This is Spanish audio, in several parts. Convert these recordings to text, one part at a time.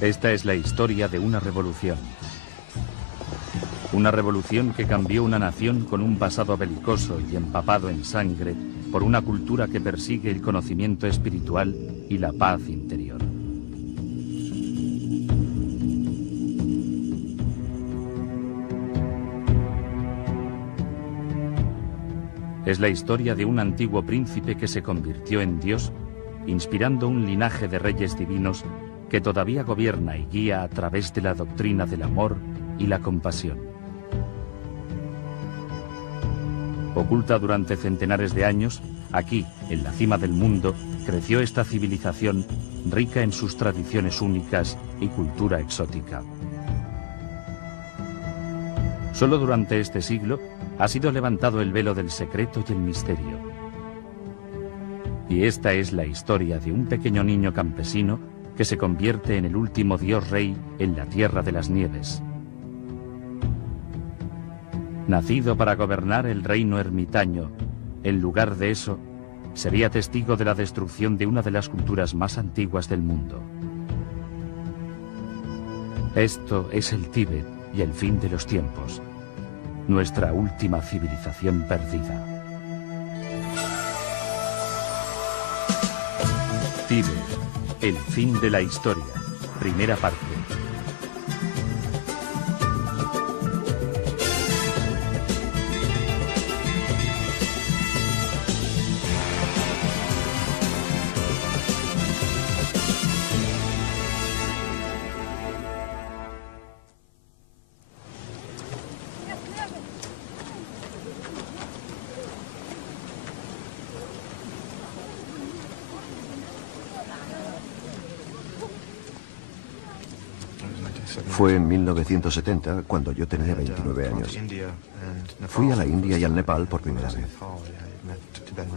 Esta es la historia de una revolución. Una revolución que cambió una nación con un pasado belicoso y empapado en sangre por una cultura que persigue el conocimiento espiritual y la paz interior. Es la historia de un antiguo príncipe que se convirtió en Dios, inspirando un linaje de reyes divinos que todavía gobierna y guía a través de la doctrina del amor y la compasión. Oculta durante centenares de años, aquí, en la cima del mundo, creció esta civilización rica en sus tradiciones únicas y cultura exótica. Solo durante este siglo ha sido levantado el velo del secreto y el misterio. Y esta es la historia de un pequeño niño campesino que se convierte en el último dios rey en la Tierra de las Nieves. Nacido para gobernar el reino ermitaño, en lugar de eso, sería testigo de la destrucción de una de las culturas más antiguas del mundo. Esto es el Tíbet y el fin de los tiempos, nuestra última civilización perdida. Tíbet, el fin de la historia, primera parte. Fue en 1970 cuando yo tenía 29 años. Fui a la India y al Nepal por primera vez.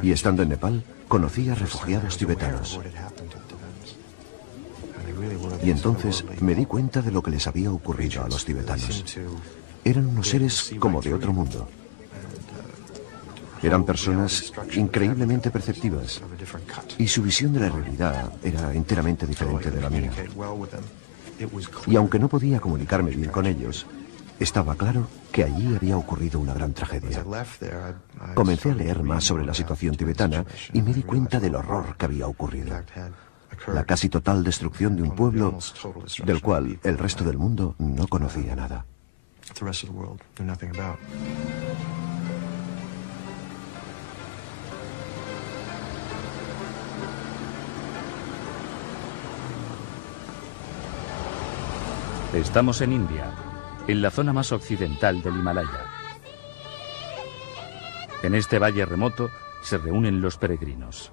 Y estando en Nepal, conocí a refugiados tibetanos. Y entonces me di cuenta de lo que les había ocurrido a los tibetanos. Eran unos seres como de otro mundo. Eran personas increíblemente perceptivas. Y su visión de la realidad era enteramente diferente de la mía. Y aunque no podía comunicarme bien con ellos, estaba claro que allí había ocurrido una gran tragedia. Comencé a leer más sobre la situación tibetana y me di cuenta del horror que había ocurrido. La casi total destrucción de un pueblo del cual el resto del mundo no conocía nada. Estamos en India, en la zona más occidental del Himalaya. En este valle remoto se reúnen los peregrinos.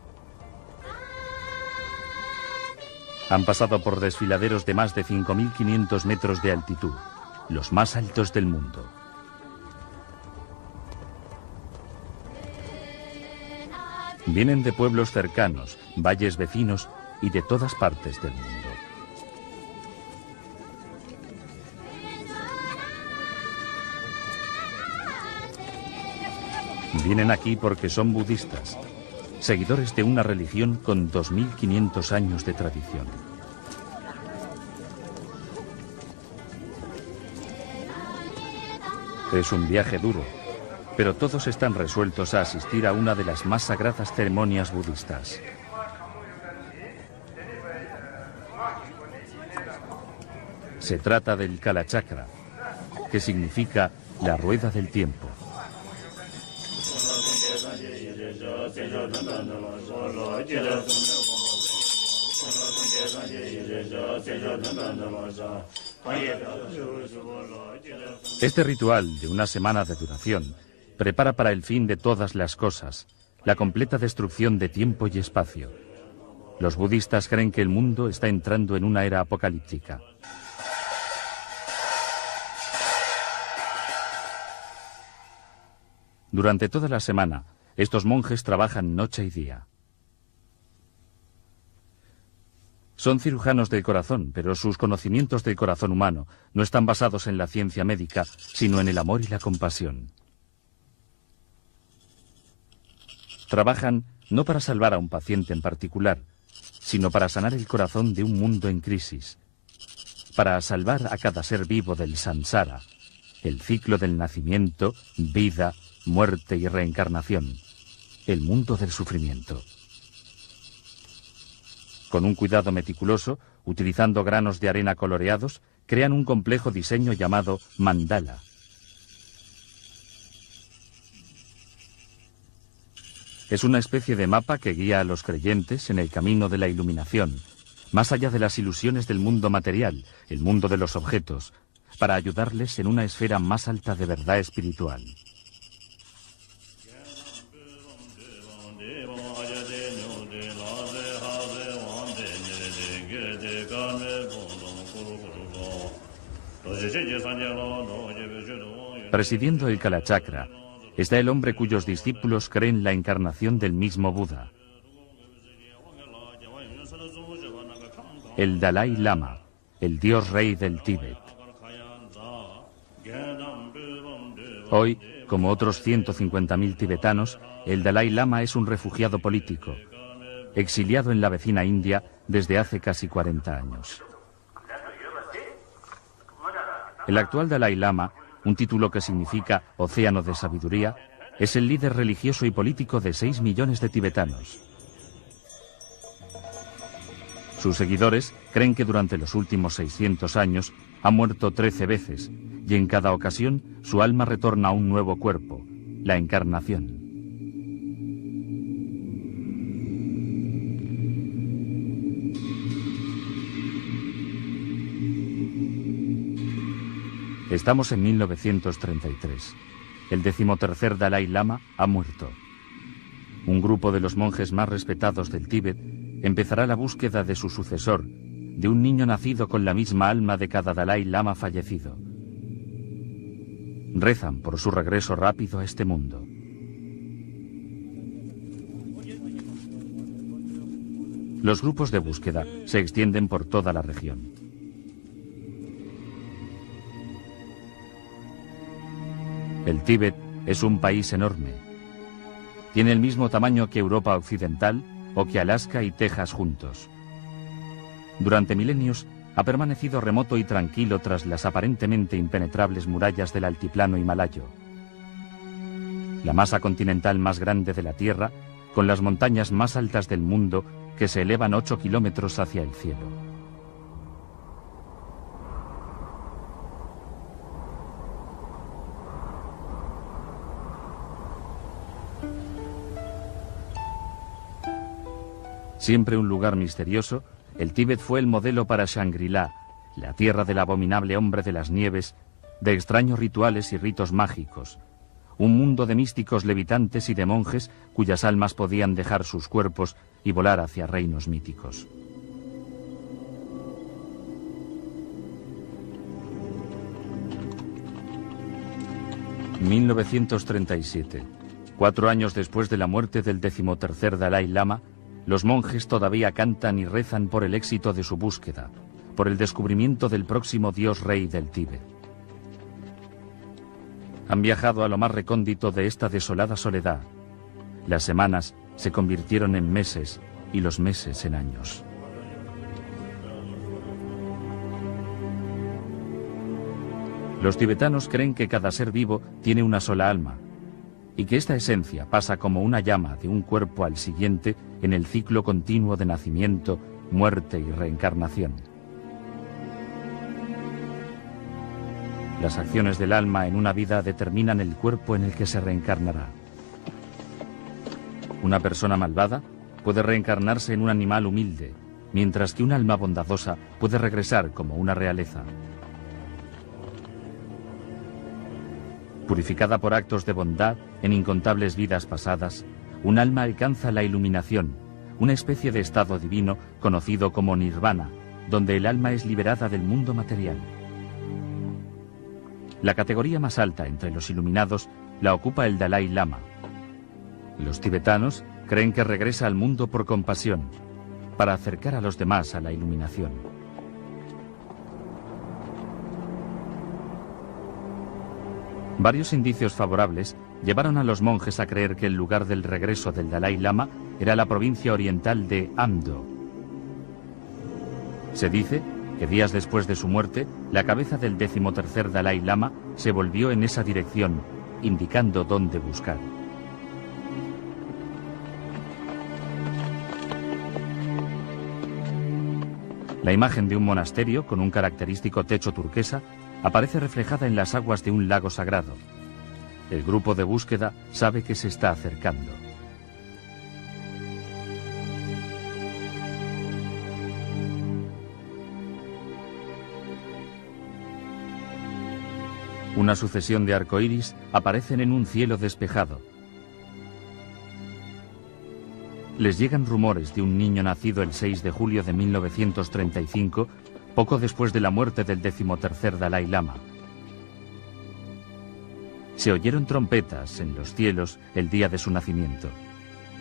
Han pasado por desfiladeros de más de 5.500 metros de altitud, los más altos del mundo. Vienen de pueblos cercanos, valles vecinos y de todas partes del mundo. Vienen aquí porque son budistas, seguidores de una religión con 2.500 años de tradición. Es un viaje duro, pero todos están resueltos a asistir a una de las más sagradas ceremonias budistas. Se trata del Kalachakra, que significa la rueda del tiempo. Este ritual, de una semana de duración, prepara para el fin de todas las cosas, la completa destrucción de tiempo y espacio. Los budistas creen que el mundo está entrando en una era apocalíptica. Durante toda la semana, estos monjes trabajan noche y día. Son cirujanos del corazón, pero sus conocimientos del corazón humano no están basados en la ciencia médica, sino en el amor y la compasión. Trabajan no para salvar a un paciente en particular, sino para sanar el corazón de un mundo en crisis. para salvar a cada ser vivo del samsara, el ciclo del nacimiento, vida, muerte y reencarnación, el mundo del sufrimiento. Con un cuidado meticuloso, utilizando granos de arena coloreados, crean un complejo diseño llamado mandala. Es una especie de mapa que guía a los creyentes en el camino de la iluminación, más allá de las ilusiones del mundo material, el mundo de los objetos, para ayudarles en una esfera más alta de verdad espiritual. Presidiendo el Kalachakra está el hombre cuyos discípulos creen la encarnación del mismo Buda. El Dalai Lama, el dios rey del Tíbet. Hoy, como otros 150.000 tibetanos, el Dalai Lama es un refugiado político, exiliado en la vecina India desde hace casi 40 años. El actual Dalai Lama, un título que significa océano de sabiduría, es el líder religioso y político de 6 millones de tibetanos. Sus seguidores creen que durante los últimos 600 años ha muerto 13 veces y en cada ocasión su alma retorna a un nuevo cuerpo, la encarnación. Estamos en 1933. El 13º Dalai Lama ha muerto. Un grupo de los monjes más respetados del Tíbet empezará la búsqueda de su sucesor, de un niño nacido con la misma alma de cada Dalai Lama fallecido. Rezan por su regreso rápido a este mundo. Los grupos de búsqueda se extienden por toda la región. El Tíbet es un país enorme. Tiene el mismo tamaño que Europa Occidental o que Alaska y Texas juntos. Durante milenios ha permanecido remoto y tranquilo tras las aparentemente impenetrables murallas del altiplano himalayo. La masa continental más grande de la Tierra, con las montañas más altas del mundo que se elevan 8 kilómetros hacia el cielo. Siempre un lugar misterioso, el Tíbet fue el modelo para Shangri-La, la tierra del abominable hombre de las nieves, de extraños rituales y ritos mágicos, un mundo de místicos levitantes y de monjes cuyas almas podían dejar sus cuerpos y volar hacia reinos míticos. ...1937... 4 años después de la muerte del 13º Dalai Lama, los monjes todavía cantan y rezan por el éxito de su búsqueda, por el descubrimiento del próximo dios rey del Tíbet. Han viajado a lo más recóndito de esta desolada soledad. Las semanas se convirtieron en meses y los meses en años. Los tibetanos creen que cada ser vivo tiene una sola alma, y que esta esencia pasa como una llama de un cuerpo al siguiente en el ciclo continuo de nacimiento, muerte y reencarnación. Las acciones del alma en una vida determinan el cuerpo en el que se reencarnará. Una persona malvada puede reencarnarse en un animal humilde, mientras que un alma bondadosa puede regresar como una realeza. Purificada por actos de bondad en incontables vidas pasadas, un alma alcanza la iluminación, una especie de estado divino conocido como nirvana, donde el alma es liberada del mundo material. La categoría más alta entre los iluminados la ocupa el Dalai Lama. Los tibetanos creen que regresa al mundo por compasión, para acercar a los demás a la iluminación. Varios indicios favorables llevaron a los monjes a creer que el lugar del regreso del Dalai Lama era la provincia oriental de Amdo. Se dice que días después de su muerte, la cabeza del 13º Dalai Lama se volvió en esa dirección, indicando dónde buscar. La imagen de un monasterio con un característico techo turquesa aparece reflejada en las aguas de un lago sagrado. El grupo de búsqueda sabe que se está acercando. Una sucesión de arcoíris aparecen en un cielo despejado. Les llegan rumores de un niño nacido el 6 de julio de 1935, poco después de la muerte del 13º Dalai Lama. Se oyeron trompetas en los cielos el día de su nacimiento.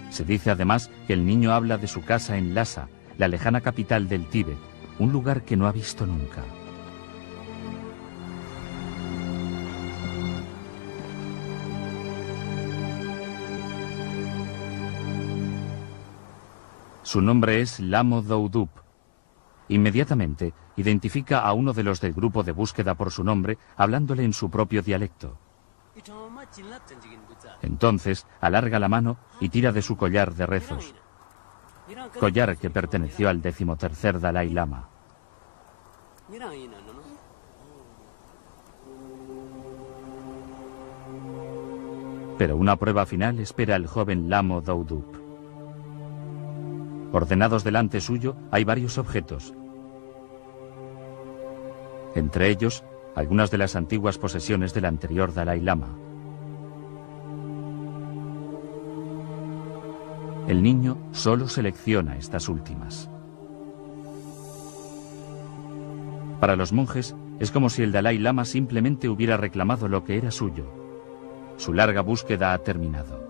Se dice además que el niño habla de su casa en Lhasa, la lejana capital del Tíbet, un lugar que no ha visto nunca. Su nombre es Lamo Doudub. Inmediatamente identifica a uno de los del grupo de búsqueda por su nombre, hablándole en su propio dialecto. Entonces alarga la mano y tira de su collar de rezos, collar que perteneció al 13º Dalai Lama. Pero una prueba final espera al joven Lamo Doudub. Ordenados delante suyo hay varios objetos. Entre ellos, algunas de las antiguas posesiones del anterior Dalai Lama. El niño solo selecciona estas últimas. Para los monjes, es como si el Dalai Lama simplemente hubiera reclamado lo que era suyo. Su larga búsqueda ha terminado.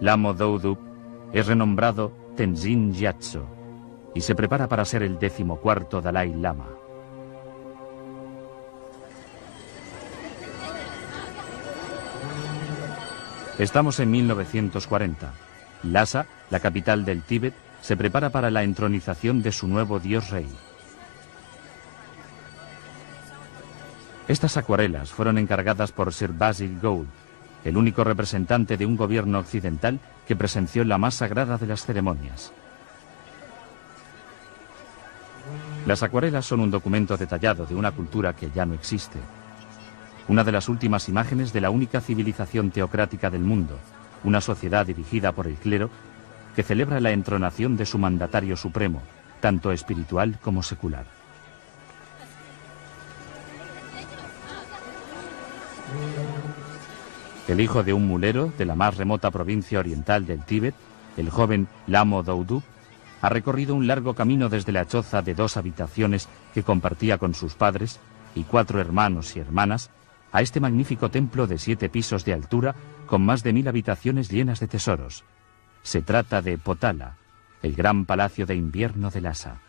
Lamo Doudub es renombrado Tenzin Gyatso y se prepara para ser el 14º Dalai Lama. Estamos en 1940. Lhasa, la capital del Tíbet, se prepara para la entronización de su nuevo dios rey. Estas acuarelas fueron encargadas por Sir Basil Gould, el único representante de un gobierno occidental que presenció la más sagrada de las ceremonias. Las acuarelas son un documento detallado de una cultura que ya no existe. Una de las últimas imágenes de la única civilización teocrática del mundo, una sociedad dirigida por el clero que celebra la entronación de su mandatario supremo, tanto espiritual como secular. El hijo de un mulero de la más remota provincia oriental del Tíbet, el joven Lamo Doudub, ha recorrido un largo camino desde la choza de 2 habitaciones que compartía con sus padres y 4 hermanos y hermanas a este magnífico templo de 7 pisos de altura con más de 1000 habitaciones llenas de tesoros. Se trata de Potala, el gran palacio de invierno de Lhasa.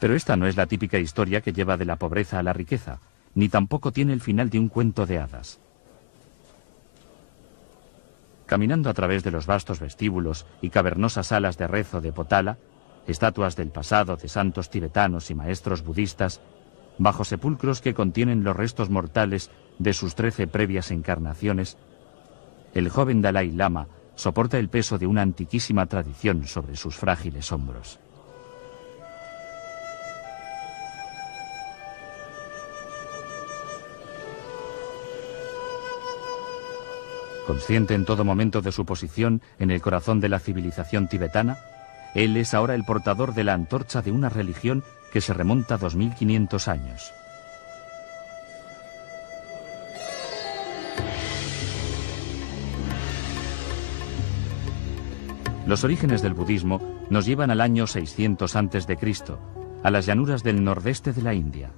Pero esta no es la típica historia que lleva de la pobreza a la riqueza, ni tampoco tiene el final de un cuento de hadas. Caminando a través de los vastos vestíbulos y cavernosas salas de rezo de Potala, estatuas del pasado de santos tibetanos y maestros budistas, bajo sepulcros que contienen los restos mortales de sus 13 previas encarnaciones, el joven Dalai Lama soporta el peso de una antiquísima tradición sobre sus frágiles hombros. Consciente en todo momento de su posición en el corazón de la civilización tibetana, él es ahora el portador de la antorcha de una religión que se remonta a 2500 años. Los orígenes del budismo nos llevan al año 600 a.C., a las llanuras del nordeste de la India.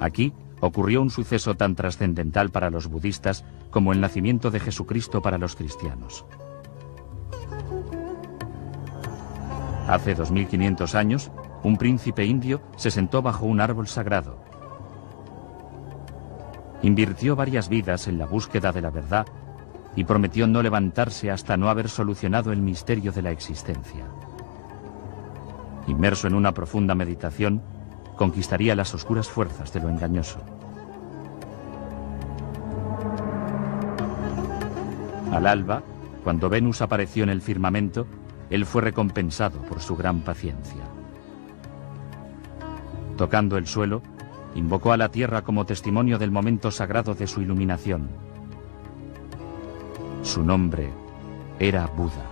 Aquí ocurrió un suceso tan trascendental para los budistas como el nacimiento de Jesucristo para los cristianos. Hace 2500 años, un príncipe indio se sentó bajo un árbol sagrado. Invirtió varias vidas en la búsqueda de la verdad y prometió no levantarse hasta no haber solucionado el misterio de la existencia. Inmerso en una profunda meditación, conquistaría las oscuras fuerzas de lo engañoso. Al alba, cuando Venus apareció en el firmamento, él fue recompensado por su gran paciencia. Tocando el suelo, invocó a la tierra como testimonio del momento sagrado de su iluminación. Su nombre era Buda.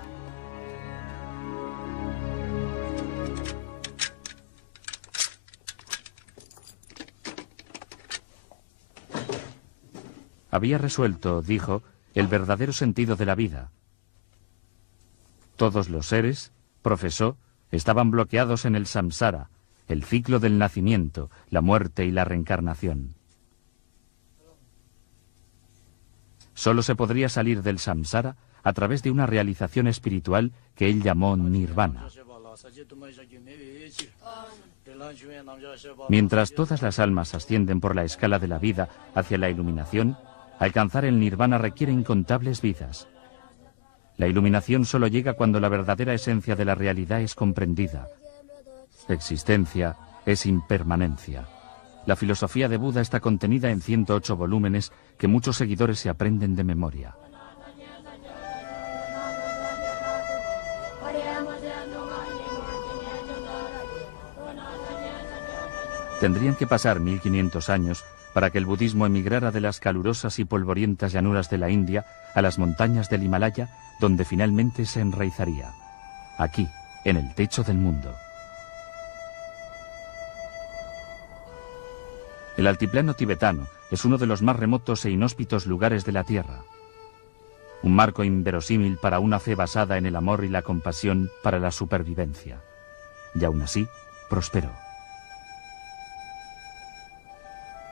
Había resuelto, dijo, el verdadero sentido de la vida. Todos los seres, profesó, estaban bloqueados en el samsara, el ciclo del nacimiento, la muerte y la reencarnación. Solo se podría salir del samsara a través de una realización espiritual que él llamó nirvana. Mientras todas las almas ascienden por la escala de la vida hacia la iluminación, alcanzar el nirvana requiere incontables vidas. La iluminación solo llega cuando la verdadera esencia de la realidad es comprendida. Existencia es impermanencia. La filosofía de Buda está contenida en 108 volúmenes que muchos seguidores se aprenden de memoria. Tendrían que pasar 1500 años para que el budismo emigrara de las calurosas y polvorientas llanuras de la India a las montañas del Himalaya, donde finalmente se enraizaría. Aquí, en el techo del mundo. El altiplano tibetano es uno de los más remotos e inhóspitos lugares de la Tierra. Un marco inverosímil para una fe basada en el amor y la compasión para la supervivencia. Y aún así, prosperó.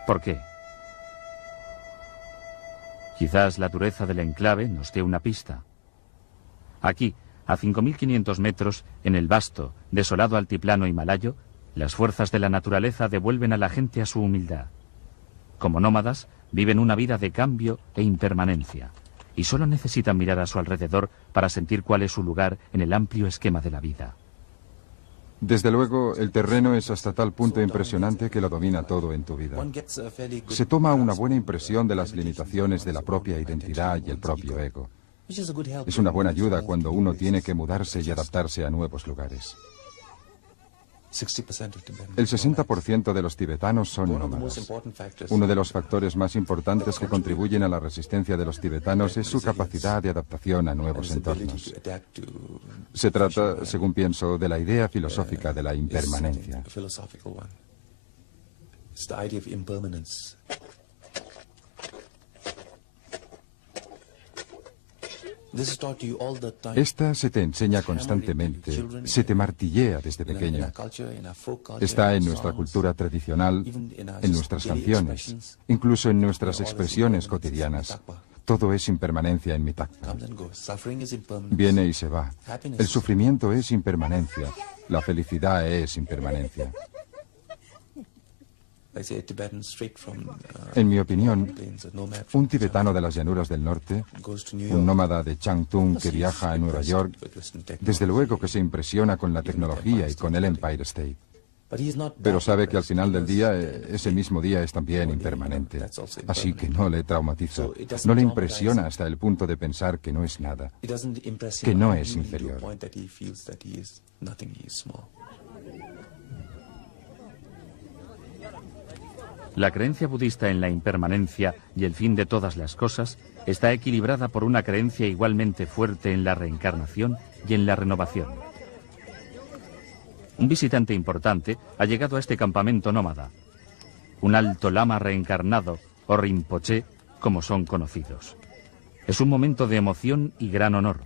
¿Por qué? Quizás la dureza del enclave nos dé una pista. Aquí, a 5.500 metros, en el vasto, desolado altiplano himalayo, las fuerzas de la naturaleza devuelven a la gente a su humildad. Como nómadas, viven una vida de cambio e impermanencia, y solo necesitan mirar a su alrededor para sentir cuál es su lugar en el amplio esquema de la vida. Desde luego, el terreno es hasta tal punto impresionante que lo domina todo en tu vida. Se toma una buena impresión de las limitaciones de la propia identidad y el propio ego. Es una buena ayuda cuando uno tiene que mudarse y adaptarse a nuevos lugares. El 60% de los tibetanos son nómadas. Uno de los factores más importantes que contribuyen a la resistencia de los tibetanos es su capacidad de adaptación a nuevos entornos. Se trata, según pienso, de la idea filosófica de la impermanencia. Esta se te enseña constantemente, se te martillea desde pequeño. Está en nuestra cultura tradicional, en nuestras canciones, incluso en nuestras expresiones cotidianas. Todo es impermanencia en Mitakpa. Viene y se va. El sufrimiento es impermanencia. La felicidad es impermanencia. En mi opinión, un tibetano de las llanuras del norte, un nómada de Changtung que viaja a Nueva York, desde luego que se impresiona con la tecnología y con el Empire State. Pero sabe que al final del día, ese mismo día es también impermanente. Así que no le traumatiza. No le impresiona hasta el punto de pensar que no es nada, que no es inferior. La creencia budista en la impermanencia y el fin de todas las cosas está equilibrada por una creencia igualmente fuerte en la reencarnación y en la renovación. Un visitante importante ha llegado a este campamento nómada, un alto lama reencarnado, o Rinpoché, como son conocidos. Es un momento de emoción y gran honor.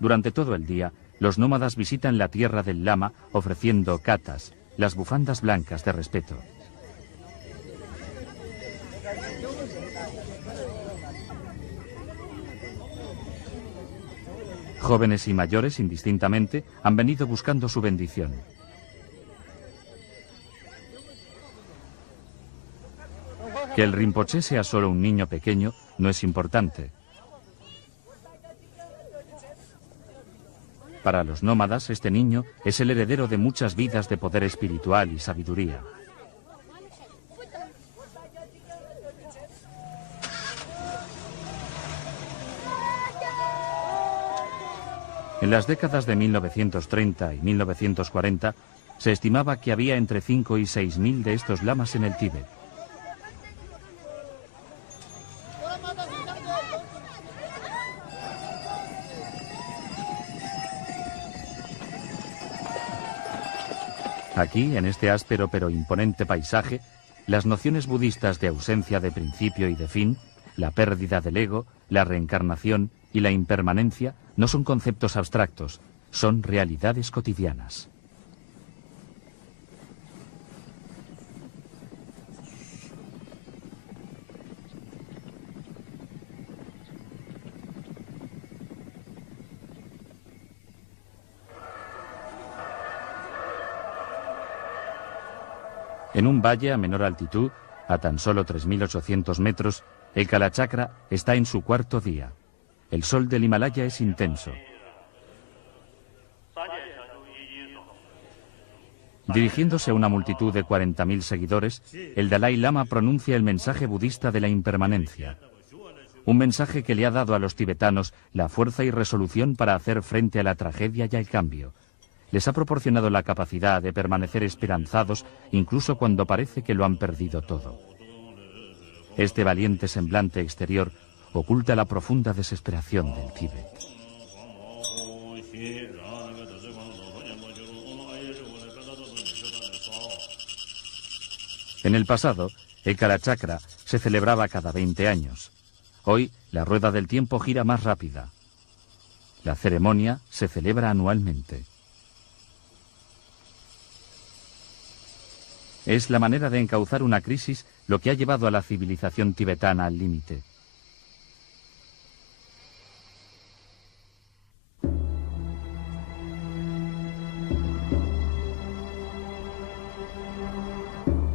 Durante todo el día, los nómadas visitan la tierra del lama ofreciendo katas, las bufandas blancas de respeto. Jóvenes y mayores, indistintamente, han venido buscando su bendición. Que el Rinpoché sea solo un niño pequeño no es importante. Para los nómadas, este niño es el heredero de muchas vidas de poder espiritual y sabiduría. En las décadas de 1930 y 1940 se estimaba que había entre 5 y 6.000 de estos lamas en el Tíbet. Aquí, en este áspero pero imponente paisaje, las nociones budistas de ausencia de principio y de fin, la pérdida del ego, la reencarnación y la impermanencia no son conceptos abstractos, son realidades cotidianas. En un valle a menor altitud, a tan solo 3.800 metros, el Kalachakra está en su cuarto día. El sol del Himalaya es intenso. Dirigiéndose a una multitud de 40.000 seguidores, el Dalai Lama pronuncia el mensaje budista de la impermanencia. Un mensaje que le ha dado a los tibetanos la fuerza y resolución para hacer frente a la tragedia y al cambio. Les ha proporcionado la capacidad de permanecer esperanzados incluso cuando parece que lo han perdido todo. Este valiente semblante exterior oculta la profunda desesperación del Tíbet. En el pasado, el Kalachakra se celebraba cada 20 años. Hoy, la rueda del tiempo gira más rápida. La ceremonia se celebra anualmente. Es la manera de encauzar una crisis lo que ha llevado a la civilización tibetana al límite.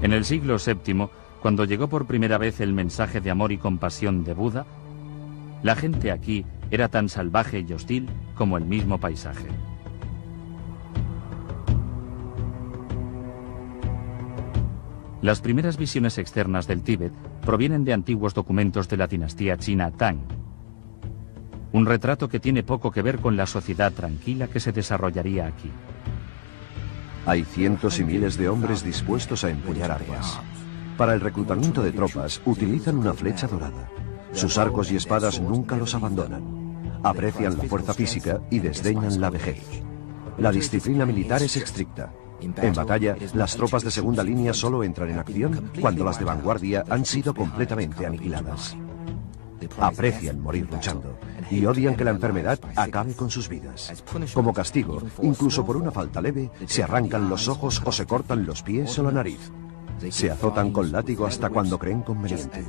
En el siglo VII, cuando llegó por primera vez el mensaje de amor y compasión de Buda, la gente aquí era tan salvaje y hostil como el mismo paisaje. Las primeras visiones externas del Tíbet provienen de antiguos documentos de la dinastía china Tang. Un retrato que tiene poco que ver con la sociedad tranquila que se desarrollaría aquí. Hay cientos y miles de hombres dispuestos a empuñar armas. Para el reclutamiento de tropas utilizan una flecha dorada. Sus arcos y espadas nunca los abandonan. Aprecian la fuerza física y desdeñan la vejez. La disciplina militar es estricta. En batalla, las tropas de segunda línea solo entran en acción cuando las de vanguardia han sido completamente aniquiladas. Aprecian morir luchando y odian que la enfermedad acabe con sus vidas. Como castigo, incluso por una falta leve, se arrancan los ojos o se cortan los pies o la nariz. Se azotan con látigo hasta cuando creen conveniente.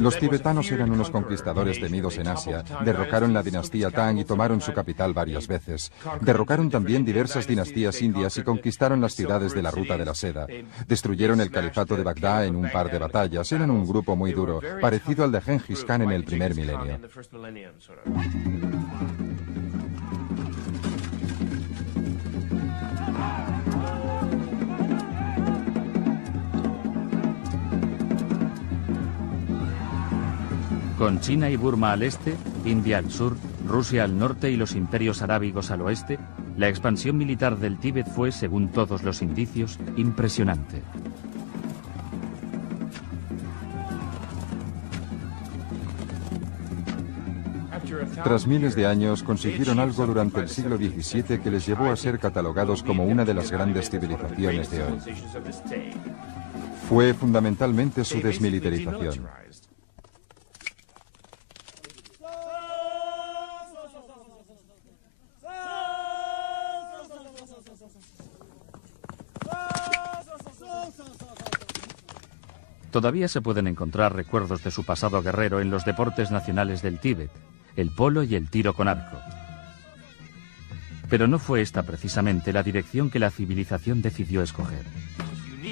Los tibetanos eran unos conquistadores temidos en Asia, derrocaron la dinastía Tang y tomaron su capital varias veces. Derrocaron también diversas dinastías indias y conquistaron las ciudades de la Ruta de la Seda. Destruyeron el califato de Bagdad en un par de batallas. Eran un grupo muy duro, parecido al de Gengis Khan en el primer milenio. Con China y Burma al este, India al sur, Rusia al norte y los imperios arábigos al oeste, la expansión militar del Tíbet fue, según todos los indicios, impresionante. Tras miles de años, consiguieron algo durante el siglo XVII que les llevó a ser catalogados como una de las grandes civilizaciones de hoy. Fue fundamentalmente su desmilitarización. Todavía se pueden encontrar recuerdos de su pasado guerrero en los deportes nacionales del Tíbet, el polo y el tiro con arco. Pero no fue esta precisamente la dirección que la civilización decidió escoger.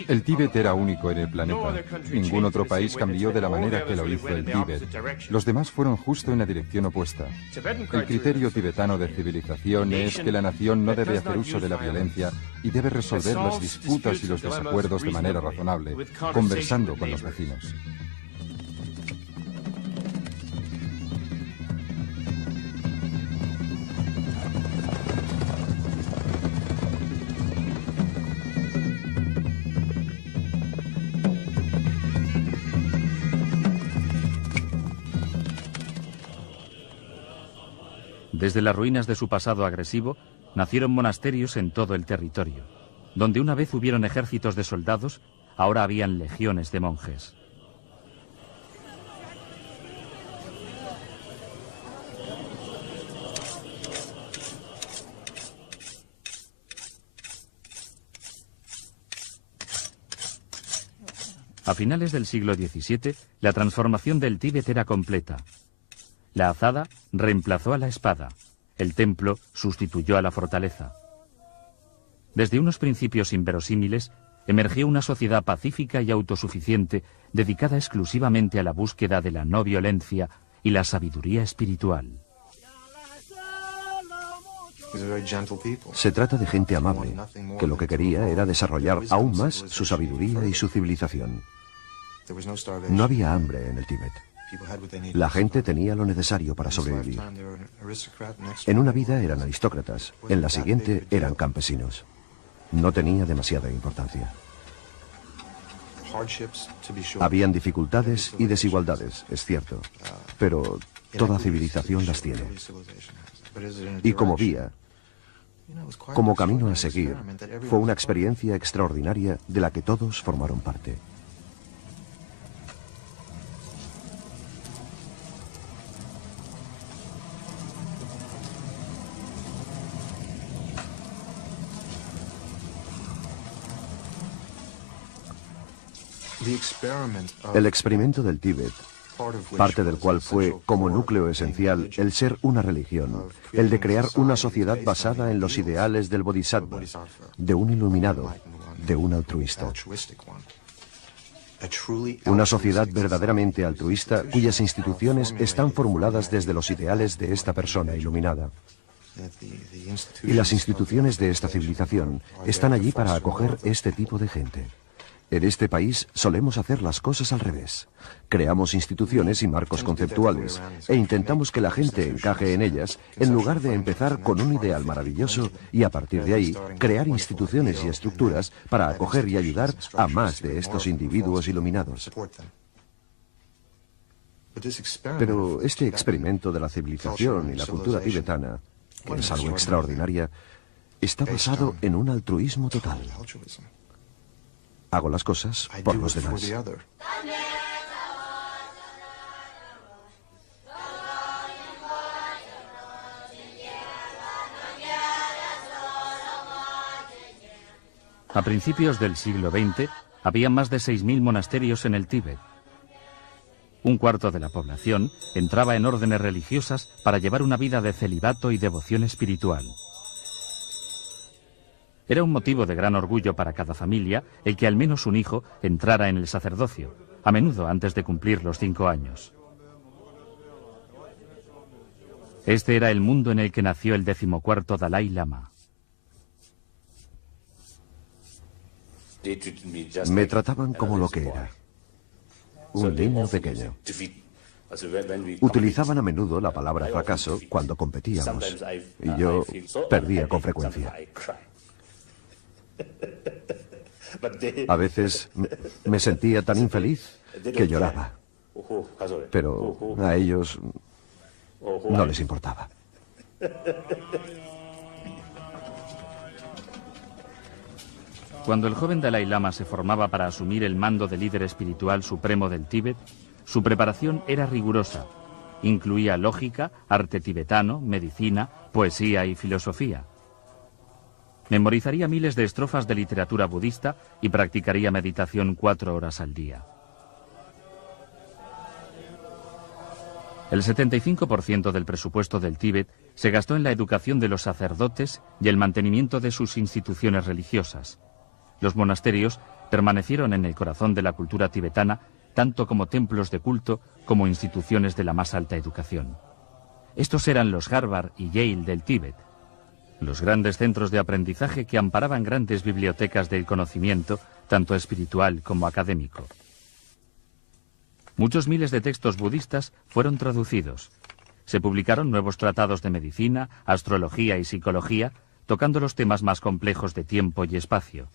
El Tíbet era único en el planeta. Ningún otro país cambió de la manera que lo hizo el Tíbet. Los demás fueron justo en la dirección opuesta. El criterio tibetano de civilización es que la nación no debe hacer uso de la violencia y debe resolver las disputas y los desacuerdos de manera razonable, conversando con los vecinos. Desde las ruinas de su pasado agresivo, nacieron monasterios en todo el territorio. Donde una vez hubieron ejércitos de soldados, ahora habían legiones de monjes. A finales del siglo XVII, la transformación del Tíbet era completa. La azada reemplazó a la espada. El templo sustituyó a la fortaleza. Desde unos principios inverosímiles, emergió una sociedad pacífica y autosuficiente dedicada exclusivamente a la búsqueda de la no violencia y la sabiduría espiritual. Se trata de gente amable, que lo que quería era desarrollar aún más su sabiduría y su civilización. No había hambre en el Tíbet. La gente tenía lo necesario para sobrevivir. En una vida eran aristócratas, en la siguiente eran campesinos. No tenía demasiada importancia. Habían dificultades y desigualdades, es cierto, pero toda civilización las tiene. Y como vía, como camino a seguir, fue una experiencia extraordinaria de la que todos formaron parte. El experimento del Tíbet, parte del cual fue, como núcleo esencial, el ser una religión, el de crear una sociedad basada en los ideales del Bodhisattva, de un iluminado, de un altruista. Una sociedad verdaderamente altruista cuyas instituciones están formuladas desde los ideales de esta persona iluminada. Y las instituciones de esta civilización están allí para acoger este tipo de gente. En este país solemos hacer las cosas al revés. Creamos instituciones y marcos conceptuales e intentamos que la gente encaje en ellas en lugar de empezar con un ideal maravilloso y a partir de ahí crear instituciones y estructuras para acoger y ayudar a más de estos individuos iluminados. Pero este experimento de la civilización y la cultura tibetana, que es algo extraordinaria, está basado en un altruismo total. Hago las cosas por los demás. A principios del siglo XX, había más de 6.000 monasterios en el Tíbet. Un cuarto de la población entraba en órdenes religiosas para llevar una vida de celibato y devoción espiritual. Era un motivo de gran orgullo para cada familia el que al menos un hijo entrara en el sacerdocio, a menudo antes de cumplir los 5 años. Este era el mundo en el que nació el 14º Dalai Lama. Me trataban como lo que era, un niño pequeño. Utilizaban a menudo la palabra fracaso cuando competíamos, y yo perdía con frecuencia. A veces me sentía tan infeliz que lloraba, pero a ellos no les importaba. Cuando el joven Dalai Lama se formaba para asumir el mando de líder espiritual supremo del Tíbet, su preparación era rigurosa. Incluía lógica, arte tibetano, medicina, poesía y filosofía. Memorizaría miles de estrofas de literatura budista y practicaría meditación 4 horas al día. El 75% del presupuesto del Tíbet se gastó en la educación de los sacerdotes y el mantenimiento de sus instituciones religiosas. Los monasterios permanecieron en el corazón de la cultura tibetana, tanto como templos de culto como instituciones de la más alta educación. Estos eran los Harvard y Yale del Tíbet, los grandes centros de aprendizaje que amparaban grandes bibliotecas del conocimiento, tanto espiritual como académico. Muchos miles de textos budistas fueron traducidos. Se publicaron nuevos tratados de medicina, astrología y psicología, tocando los temas más complejos de tiempo y espacio.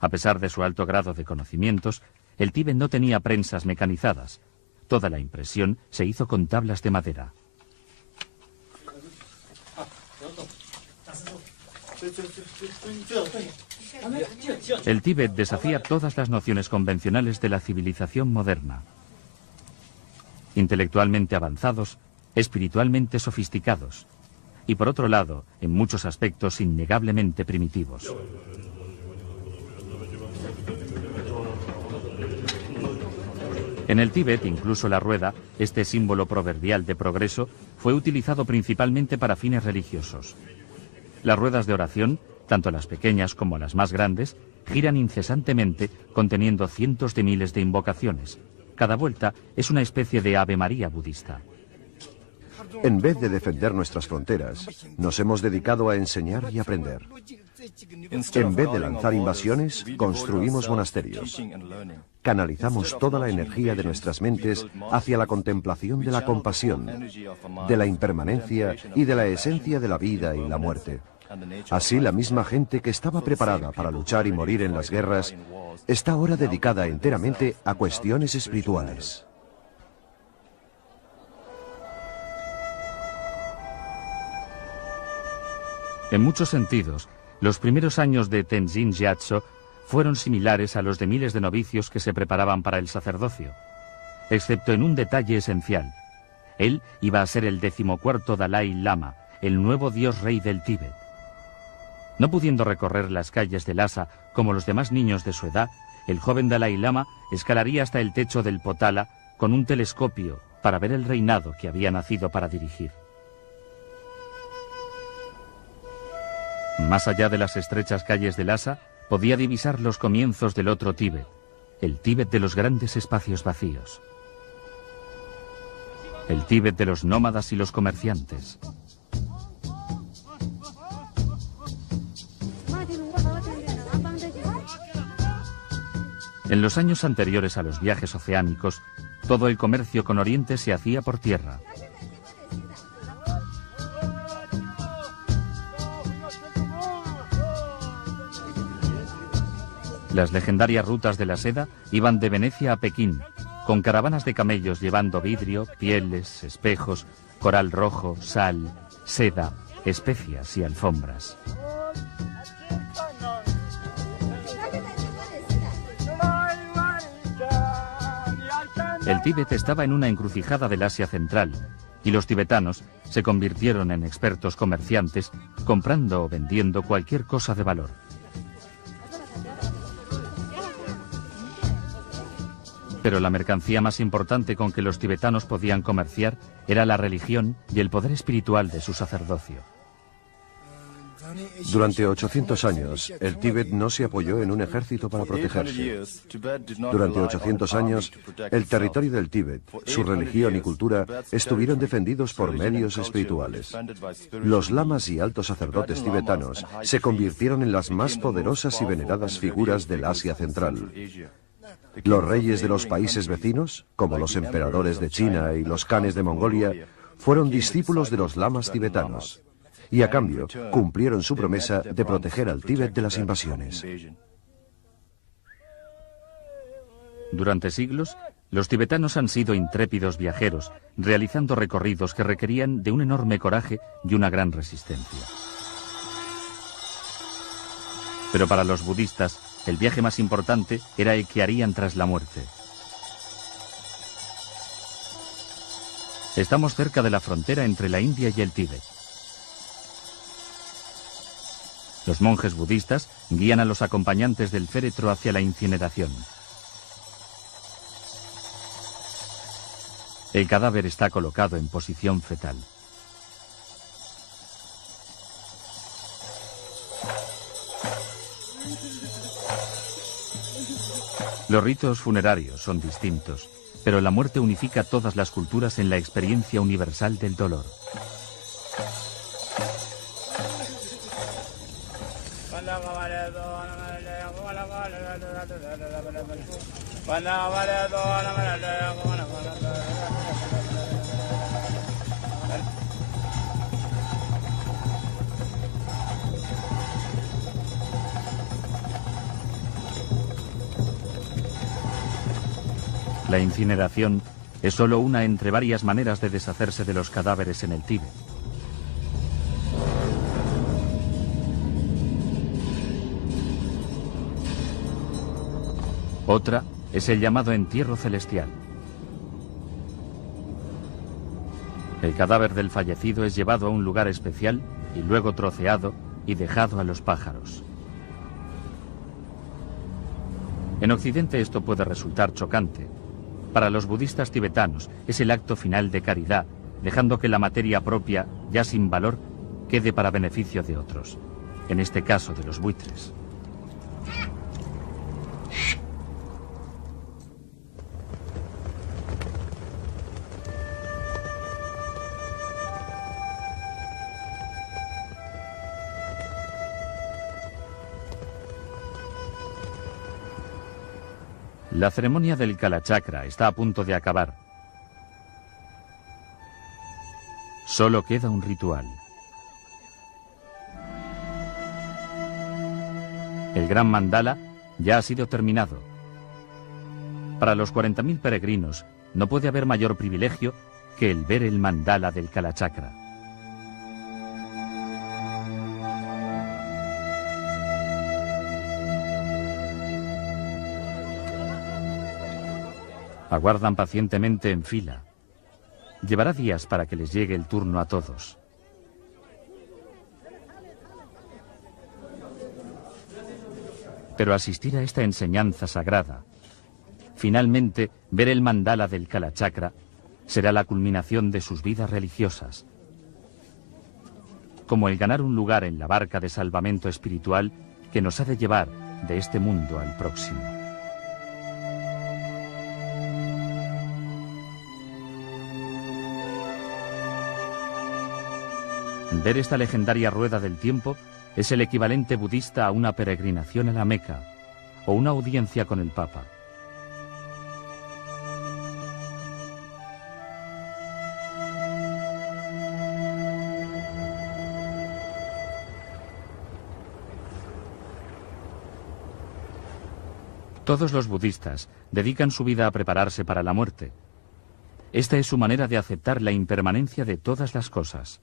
A pesar de su alto grado de conocimientos, el Tíbet no tenía prensas mecanizadas. Toda la impresión se hizo con tablas de madera. El Tíbet desafía todas las nociones convencionales de la civilización moderna. Intelectualmente avanzados, espiritualmente sofisticados, y por otro lado, en muchos aspectos innegablemente primitivos. En el Tíbet, incluso la rueda, este símbolo proverbial de progreso, fue utilizado principalmente para fines religiosos. Las ruedas de oración, tanto las pequeñas como las más grandes, giran incesantemente, conteniendo cientos de miles de invocaciones. Cada vuelta es una especie de Ave María budista. En vez de defender nuestras fronteras, nos hemos dedicado a enseñar y aprender. En vez de lanzar invasiones, construimos monasterios. Canalizamos toda la energía de nuestras mentes hacia la contemplación de la compasión, de la impermanencia y de la esencia de la vida y la muerte. Así, la misma gente que estaba preparada para luchar y morir en las guerras, está ahora dedicada enteramente a cuestiones espirituales. En muchos sentidos, los primeros años de Tenzin Gyatso fueron similares a los de miles de novicios que se preparaban para el sacerdocio, excepto en un detalle esencial. Él iba a ser el 14º Dalai Lama, el nuevo dios rey del Tíbet. No pudiendo recorrer las calles de Lhasa como los demás niños de su edad, el joven Dalai Lama escalaría hasta el techo del Potala con un telescopio para ver el reinado que había nacido para dirigir. Más allá de las estrechas calles de Lhasa, podía divisar los comienzos del otro Tíbet, el Tíbet de los grandes espacios vacíos. El Tíbet de los nómadas y los comerciantes. En los años anteriores a los viajes oceánicos, todo el comercio con Oriente se hacía por tierra. Las legendarias rutas de la seda iban de Venecia a Pekín, con caravanas de camellos llevando vidrio, pieles, espejos, coral rojo, sal, seda, especias y alfombras. El Tíbet estaba en una encrucijada del Asia Central, y los tibetanos se convirtieron en expertos comerciantes, comprando o vendiendo cualquier cosa de valor. Pero la mercancía más importante con que los tibetanos podían comerciar era la religión y el poder espiritual de su sacerdocio. Durante 800 años, el Tíbet no se apoyó en un ejército para protegerse. Durante 800 años, el territorio del Tíbet, su religión y cultura estuvieron defendidos por medios espirituales. Los lamas y altos sacerdotes tibetanos se convirtieron en las más poderosas y veneradas figuras del Asia Central. Los reyes de los países vecinos, como los emperadores de China y los khanes de Mongolia, fueron discípulos de los lamas tibetanos. Y a cambio, cumplieron su promesa de proteger al Tíbet de las invasiones. Durante siglos, los tibetanos han sido intrépidos viajeros, realizando recorridos que requerían de un enorme coraje y una gran resistencia. Pero para los budistas, el viaje más importante era el que harían tras la muerte. Estamos cerca de la frontera entre la India y el Tíbet. Los monjes budistas guían a los acompañantes del féretro hacia la incineración. El cadáver está colocado en posición fetal. Los ritos funerarios son distintos, pero la muerte unifica todas las culturas en la experiencia universal del dolor. La incineración es solo una entre varias maneras de deshacerse de los cadáveres en el Tíbet. Otra es el llamado entierro celestial. El cadáver del fallecido es llevado a un lugar especial y luego troceado y dejado a los pájaros. En Occidente esto puede resultar chocante. Para los budistas tibetanos es el acto final de caridad, dejando que la materia propia, ya sin valor, quede para beneficio de otros, en este caso de los buitres. La ceremonia del Kalachakra está a punto de acabar. Solo queda un ritual. El gran mandala ya ha sido terminado. Para los 40.000 peregrinos no puede haber mayor privilegio que el ver el mandala del Kalachakra. Aguardan pacientemente en fila. Llevará días para que les llegue el turno a todos. Pero asistir a esta enseñanza sagrada, finalmente ver el mandala del Kalachakra, será la culminación de sus vidas religiosas. Como el ganar un lugar en la barca de salvamento espiritual que nos ha de llevar de este mundo al próximo. Ver esta legendaria rueda del tiempo es el equivalente budista a una peregrinación a la Meca o una audiencia con el Papa. Todos los budistas dedican su vida a prepararse para la muerte. Esta es su manera de aceptar la impermanencia de todas las cosas.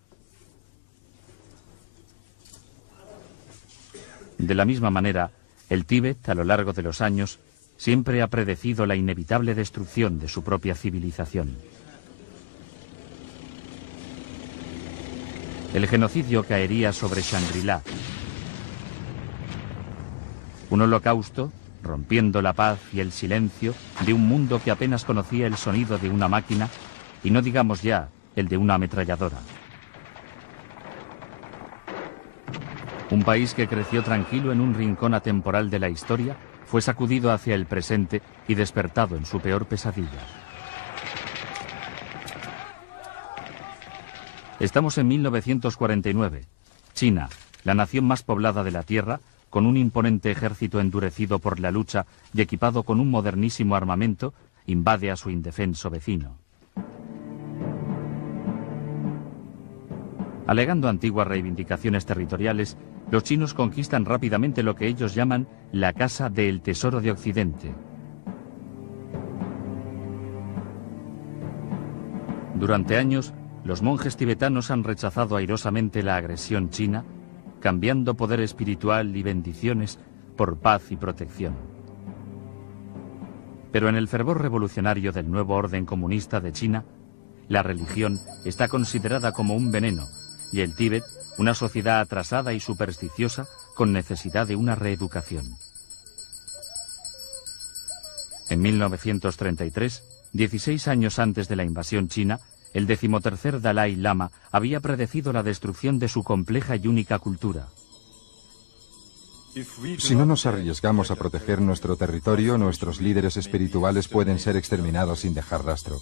De la misma manera, el Tíbet, a lo largo de los años, siempre ha predecido la inevitable destrucción de su propia civilización. El genocidio caería sobre Shangri-La. Un holocausto, rompiendo la paz y el silencio de un mundo que apenas conocía el sonido de una máquina, y no digamos ya el de una ametralladora. Un país que creció tranquilo en un rincón atemporal de la historia fue sacudido hacia el presente y despertado en su peor pesadilla. Estamos en 1949. China, la nación más poblada de la Tierra, con un imponente ejército endurecido por la lucha y equipado con un modernísimo armamento, invade a su indefenso vecino. Alegando antiguas reivindicaciones territoriales, los chinos conquistan rápidamente lo que ellos llaman la Casa del Tesoro de Occidente. Durante años, los monjes tibetanos han rechazado airosamente la agresión china, cambiando poder espiritual y bendiciones por paz y protección. Pero en el fervor revolucionario del nuevo orden comunista de China, la religión está considerada como un veneno, y el Tíbet, una sociedad atrasada y supersticiosa con necesidad de una reeducación. En 1933, 16 años antes de la invasión china, el 13º Dalai Lama había predecido la destrucción de su compleja y única cultura. Si no nos arriesgamos a proteger nuestro territorio, nuestros líderes espirituales pueden ser exterminados sin dejar rastro.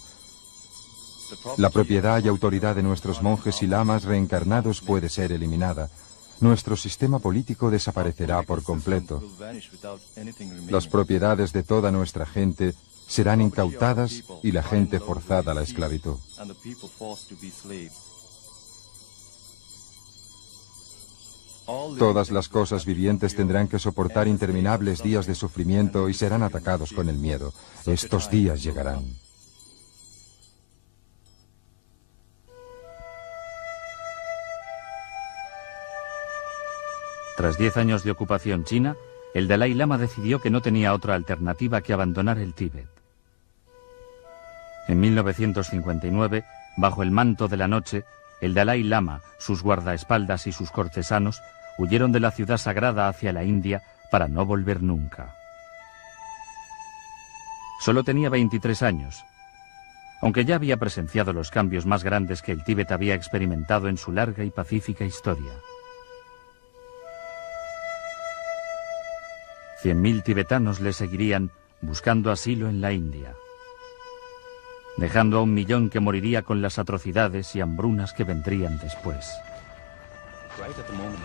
La propiedad y autoridad de nuestros monjes y lamas reencarnados puede ser eliminada. Nuestro sistema político desaparecerá por completo. Las propiedades de toda nuestra gente serán incautadas y la gente forzada a la esclavitud. Todas las cosas vivientes tendrán que soportar interminables días de sufrimiento y serán atacados con el miedo. Estos días llegarán. Tras 10 años de ocupación china, el Dalai Lama decidió que no tenía otra alternativa que abandonar el Tíbet. En 1959, bajo el manto de la noche, el Dalai Lama, sus guardaespaldas y sus cortesanos huyeron de la ciudad sagrada hacia la India para no volver nunca. Solo tenía 23 años, aunque ya había presenciado los cambios más grandes que el Tíbet había experimentado en su larga y pacífica historia. 100.000 tibetanos le seguirían buscando asilo en la India, dejando a 1 millón que moriría con las atrocidades y hambrunas que vendrían después.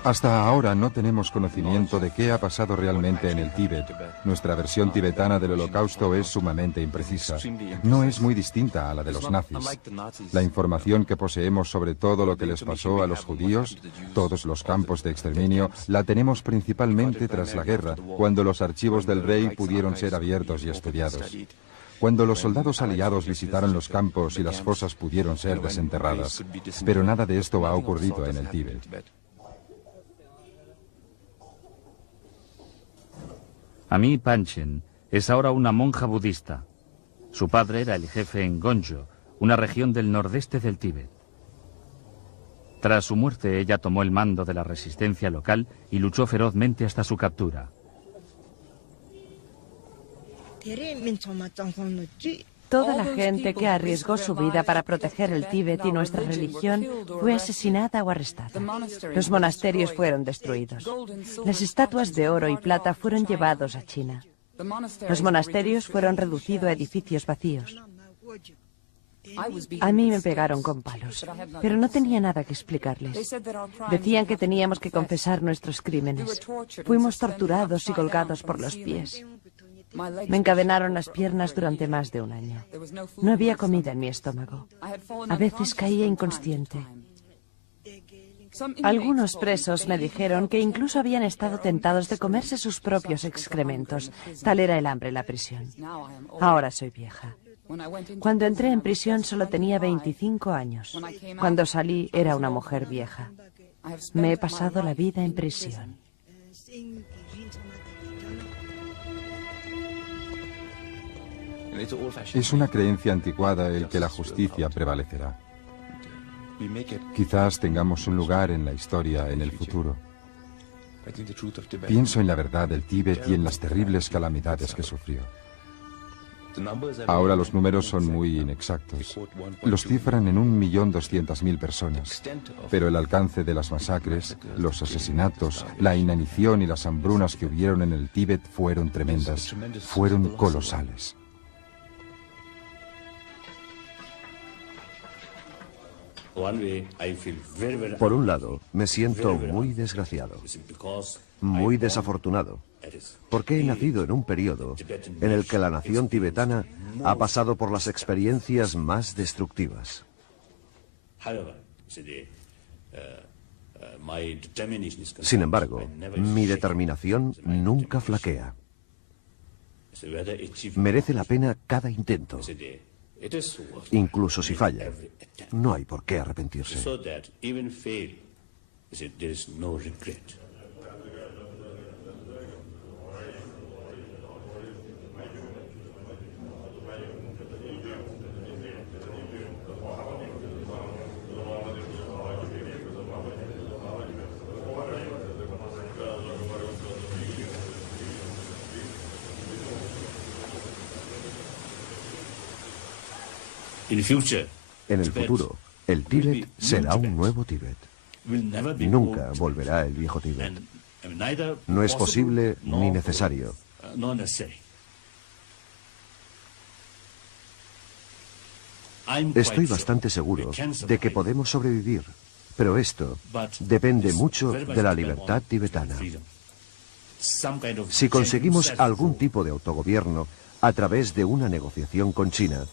Hasta ahora no tenemos conocimiento de qué ha pasado realmente en el Tíbet. Nuestra versión tibetana del Holocausto es sumamente imprecisa. No es muy distinta a la de los nazis. La información que poseemos sobre todo lo que les pasó a los judíos, todos los campos de exterminio, la tenemos principalmente tras la guerra, cuando los archivos del rey pudieron ser abiertos y estudiados. Cuando los soldados aliados visitaron los campos y las fosas pudieron ser desenterradas. Pero nada de esto ha ocurrido en el Tíbet. Ami Panchen es ahora una monja budista. Su padre era el jefe en Gonjo, una región del nordeste del Tíbet. Tras su muerte, ella tomó el mando de la resistencia local y luchó ferozmente hasta su captura. Toda la gente que arriesgó su vida para proteger el Tíbet y nuestra religión fue asesinada o arrestada. Los monasterios fueron destruidos. Las estatuas de oro y plata fueron llevados a China. Los monasterios fueron reducidos a edificios vacíos. A mí me pegaron con palos, pero no tenía nada que explicarles. Decían que teníamos que confesar nuestros crímenes. Fuimos torturados y colgados por los pies. Me encadenaron las piernas durante más de 1 año. No había comida en mi estómago. A veces caía inconsciente. Algunos presos me dijeron que incluso habían estado tentados de comerse sus propios excrementos. Tal era el hambre en la prisión. Ahora soy vieja. Cuando entré en prisión solo tenía 25 años. Cuando salí era una mujer vieja. Me he pasado la vida en prisión. Es una creencia anticuada el que la justicia prevalecerá. Quizás tengamos un lugar en la historia en el futuro. Pienso en la verdad del Tíbet y en las terribles calamidades que sufrió. Ahora los números son muy inexactos. Los cifran en 1.200.000 personas. Pero el alcance de las masacres, los asesinatos, la inanición y las hambrunas que hubieron en el Tíbet fueron tremendas, fueron colosales. Por un lado, me siento muy desgraciado, muy desafortunado, porque he nacido en un periodo en el que la nación tibetana ha pasado por las experiencias más destructivas. Sin embargo, mi determinación nunca flaquea. Merece la pena cada intento. Incluso si falla, no hay por qué arrepentirse. En el futuro, el Tíbet será un nuevo Tíbet. Nunca volverá el viejo Tíbet. No es posible ni necesario. Estoy bastante seguro de que podemos sobrevivir, pero esto depende mucho de la libertad tibetana. Si conseguimos algún tipo de autogobierno a través de una negociación con China,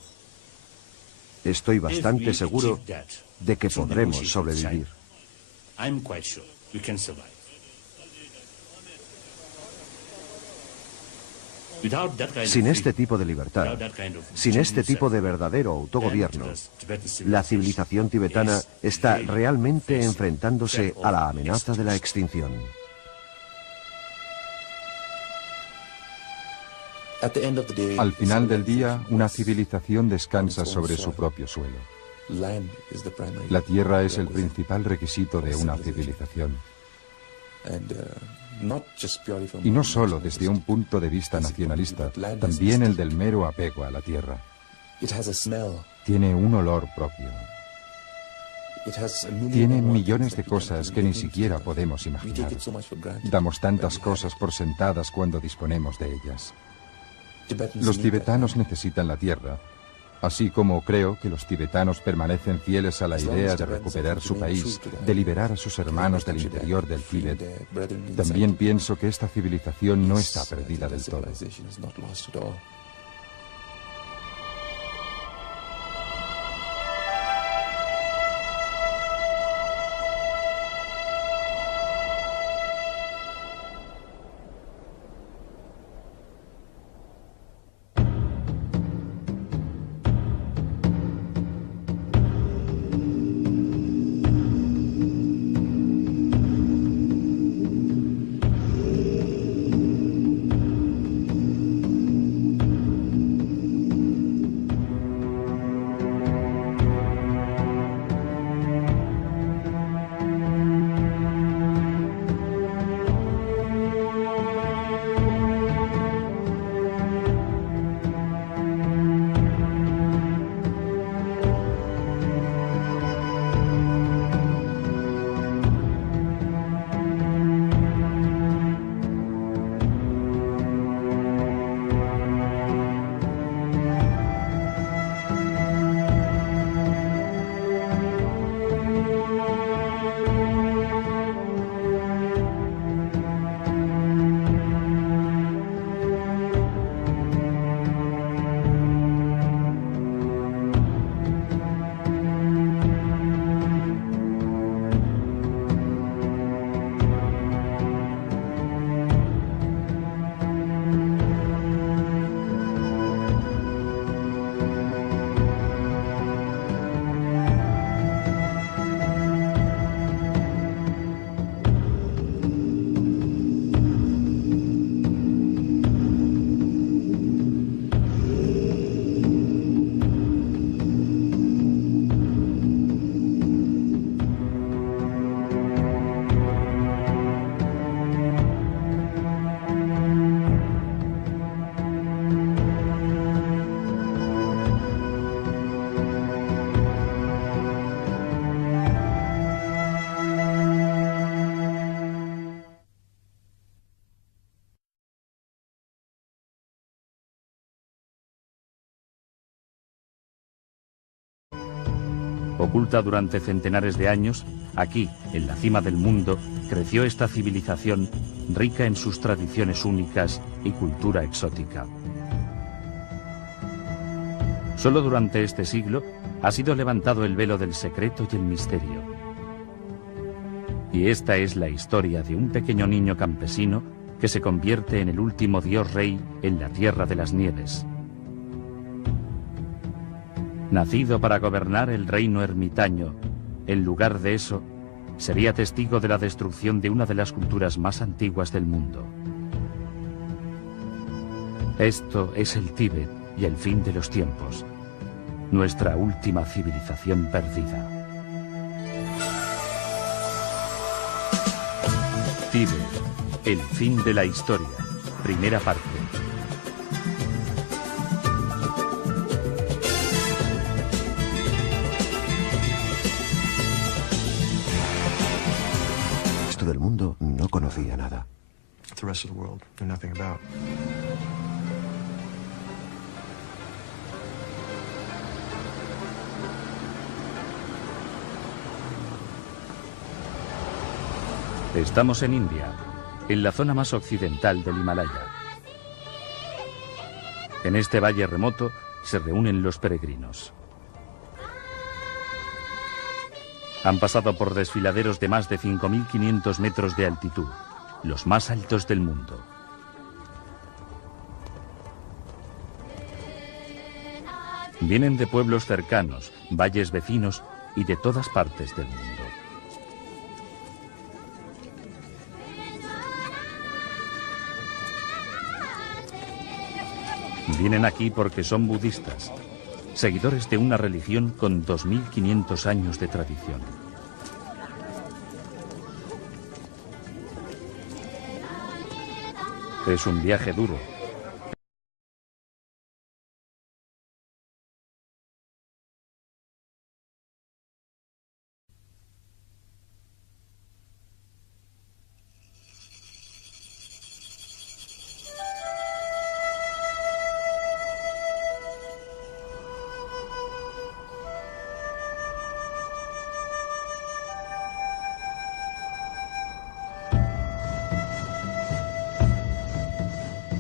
estoy bastante seguro de que podremos sobrevivir. Sin este tipo de libertad, sin este tipo de verdadero autogobierno, la civilización tibetana está realmente enfrentándose a la amenaza de la extinción. Al final del día, una civilización descansa sobre su propio suelo. La tierra es el principal requisito de una civilización. Y no solo desde un punto de vista nacionalista, también el del mero apego a la tierra. Tiene un olor propio. Tiene millones de cosas que ni siquiera podemos imaginar. Damos tantas cosas por sentadas cuando disponemos de ellas. Los tibetanos necesitan la tierra, así como creo que los tibetanos permanecen fieles a la idea de recuperar su país, de liberar a sus hermanos del interior del Tíbet. También pienso que esta civilización no está perdida del todo. Oculta durante centenares de años, aquí, en la cima del mundo, creció esta civilización rica en sus tradiciones únicas y cultura exótica. Solo durante este siglo ha sido levantado el velo del secreto y el misterio. Y esta es la historia de un pequeño niño campesino que se convierte en el último dios rey en la Tierra de las Nieves. Nacido para gobernar el reino ermitaño, en lugar de eso, sería testigo de la destrucción de una de las culturas más antiguas del mundo. Esto es el Tíbet y el fin de los tiempos, nuestra última civilización perdida. Tíbet, el fin de la historia, primera parte. Del mundo no conozco. conocía nada. Estamos en India, en la zona más occidental del Himalaya. En este valle remoto se reúnen los peregrinos. Han pasado por desfiladeros de más de 5.500 metros de altitud, los más altos del mundo. Vienen de pueblos cercanos, valles vecinos y de todas partes del mundo. Vienen aquí porque son budistas, seguidores de una religión con 2.500 años de tradición. Es un viaje duro.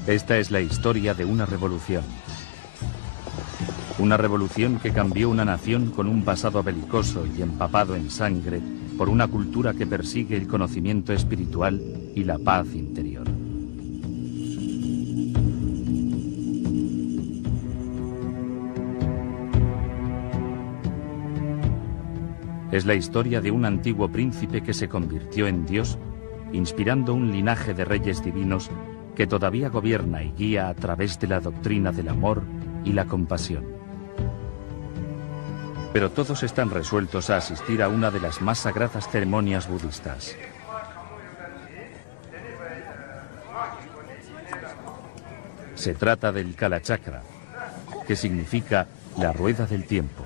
Esta es la historia de una revolución. Una revolución que cambió una nación con un pasado belicoso y empapado en sangre por una cultura que persigue el conocimiento espiritual y la paz interior. Es la historia de un antiguo príncipe que se convirtió en Dios, inspirando un linaje de reyes divinos que todavía gobierna y guía a través de la doctrina del amor y la compasión. Pero todos están resueltos a asistir a una de las más sagradas ceremonias budistas. Se trata del Kalachakra, que significa la rueda del tiempo.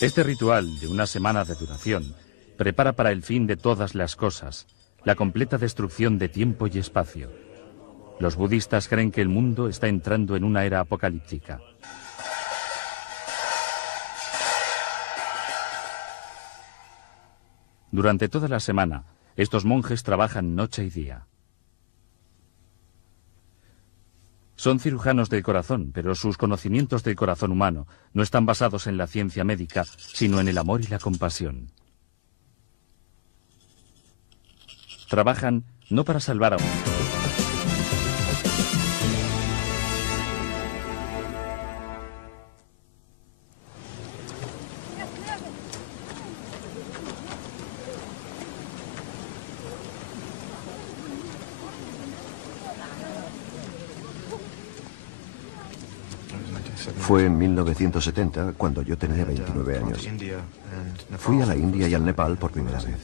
Este ritual, de una semana de duración, prepara para el fin de todas las cosas, la completa destrucción de tiempo y espacio. Los budistas creen que el mundo está entrando en una era apocalíptica. Durante toda la semana, estos monjes trabajan noche y día. Son cirujanos del corazón, pero sus conocimientos del corazón humano no están basados en la ciencia médica, sino en el amor y la compasión. Trabajan no para salvar a un mundo. Fue en 1970 cuando yo tenía 29 años. Fui a la India y al Nepal por primera vez.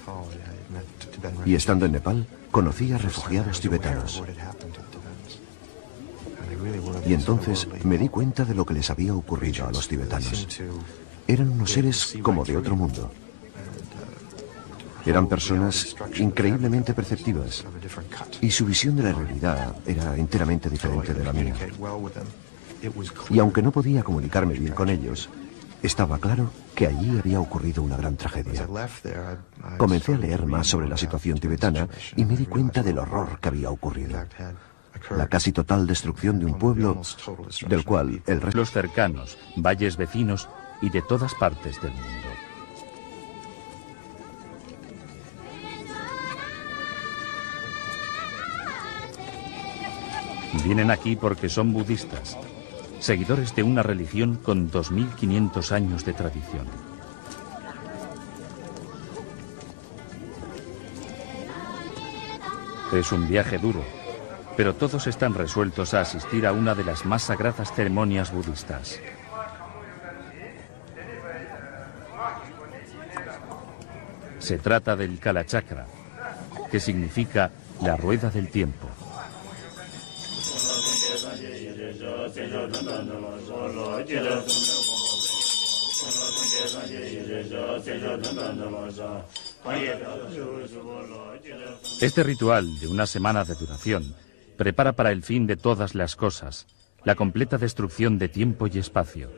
Y estando en Nepal, conocí a refugiados tibetanos. Y entonces me di cuenta de lo que les había ocurrido a los tibetanos. Eran unos seres como de otro mundo. Eran personas increíblemente perceptivas. Y su visión de la realidad era enteramente diferente de la mía. Y aunque no podía comunicarme bien con ellos, estaba claro que allí había ocurrido una gran tragedia. Comencé a leer más sobre la situación tibetana y me di cuenta del horror que había ocurrido. La casi total destrucción de un pueblo del cual el resto... Los cercanos, valles vecinos y de todas partes del mundo. Vienen aquí porque son budistas, seguidores de una religión con 2.500 años de tradición. Es un viaje duro, pero todos están resueltos a asistir a una de las más sagradas ceremonias budistas. Se trata del Kalachakra, que significa la rueda del tiempo. Este ritual, de una semana de duración, prepara para el fin de todas las cosas, la completa destrucción de tiempo y espacio.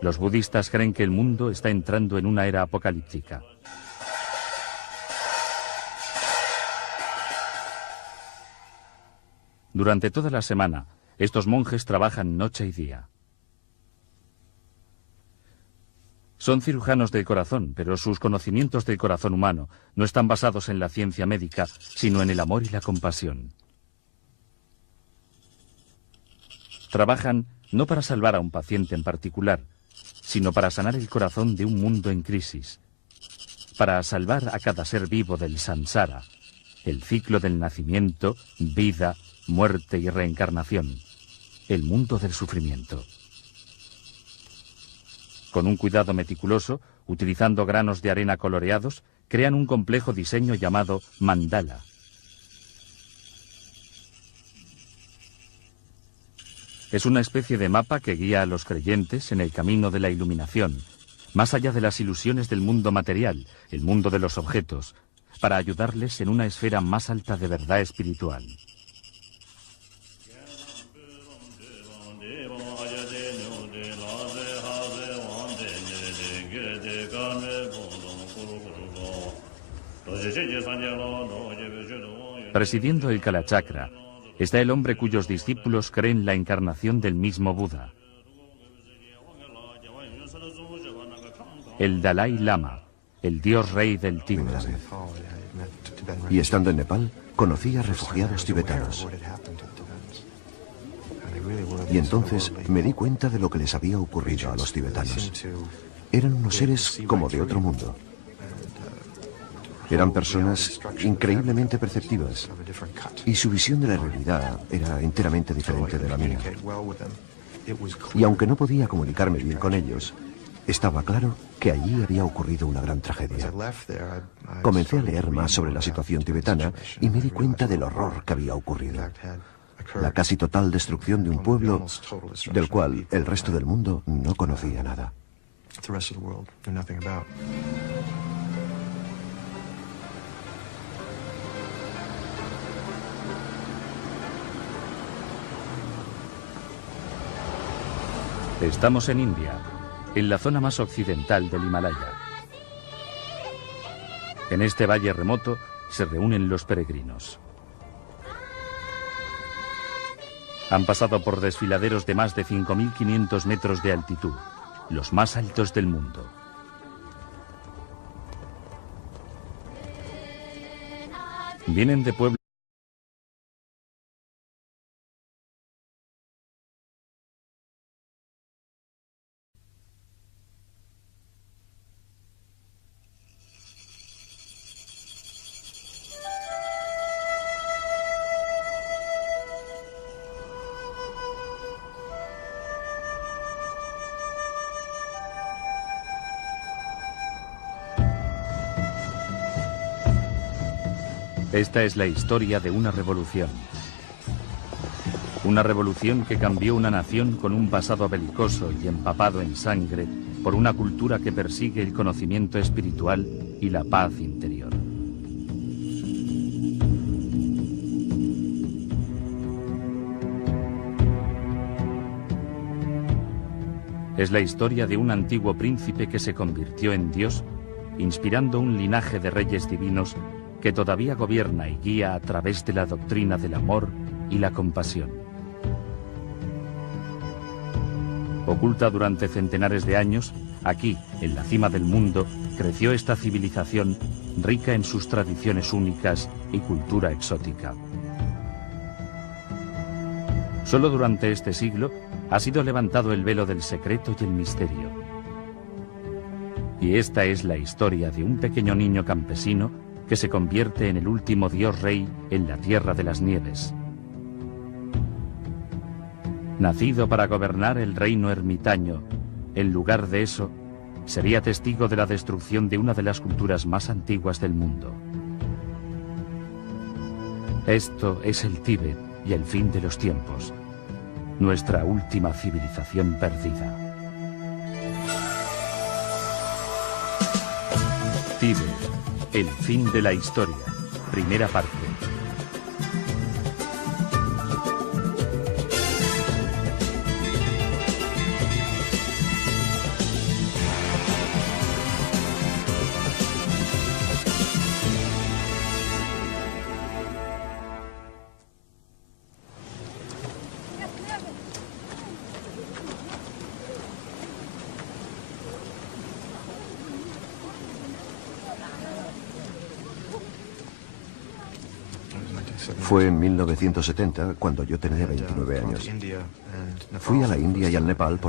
Los budistas creen que el mundo está entrando en una era apocalíptica. Durante toda la semana, estos monjes trabajan noche y día. Son cirujanos del corazón, pero sus conocimientos del corazón humano no están basados en la ciencia médica, sino en el amor y la compasión. Trabajan no para salvar a un paciente en particular, sino para sanar el corazón de un mundo en crisis, para salvar a cada ser vivo del samsara, el ciclo del nacimiento, vida, muerte y reencarnación, el mundo del sufrimiento. Con un cuidado meticuloso, utilizando granos de arena coloreados, crean un complejo diseño llamado mandala. Es una especie de mapa que guía a los creyentes en el camino de la iluminación, más allá de las ilusiones del mundo material, el mundo de los objetos, para ayudarles en una esfera más alta de verdad espiritual. Presidiendo el Kalachakra está el hombre cuyos discípulos creen la encarnación del mismo Buda. El Dalai Lama, el dios rey del Tíbet. Y estando en Nepal, conocí a refugiados tibetanos. Y entonces me di cuenta de lo que les había ocurrido a los tibetanos. Eran unos seres como de otro mundo. Eran personas increíblemente perceptivas y su visión de la realidad era enteramente diferente de la mía. Y aunque no podía comunicarme bien con ellos, estaba claro que allí había ocurrido una gran tragedia. Comencé a leer más sobre la situación tibetana y me di cuenta del horror que había ocurrido. La casi total destrucción de un pueblo del cual el resto del mundo no conocía nada. Estamos en India, en la zona más occidental del Himalaya. En este valle remoto se reúnen los peregrinos. Han pasado por desfiladeros de más de 5.500 metros de altitud, los más altos del mundo. Vienen de pueblos. Esta es la historia de una revolución. Una revolución que cambió una nación con un pasado belicoso y empapado en sangre por una cultura que persigue el conocimiento espiritual y la paz interior. Es la historia de un antiguo príncipe que se convirtió en Dios, inspirando un linaje de reyes divinos que todavía gobierna y guía a través de la doctrina del amor y la compasión. Oculta durante centenares de años, aquí, en la cima del mundo, creció esta civilización rica en sus tradiciones únicas y cultura exótica. Solo durante este siglo ha sido levantado el velo del secreto y el misterio. Y esta es la historia de un pequeño niño campesino que se convierte en el último dios rey en la Tierra de las Nieves. Nacido para gobernar el reino ermitaño, en lugar de eso, sería testigo de la destrucción de una de las culturas más antiguas del mundo. Esto es el Tíbet y el fin de los tiempos. nuestra última civilización perdida. Tíbet, el fin de la historia. Primera parte. Fue en 1970 cuando yo tenía 29 años. Fui a la India y al Nepal por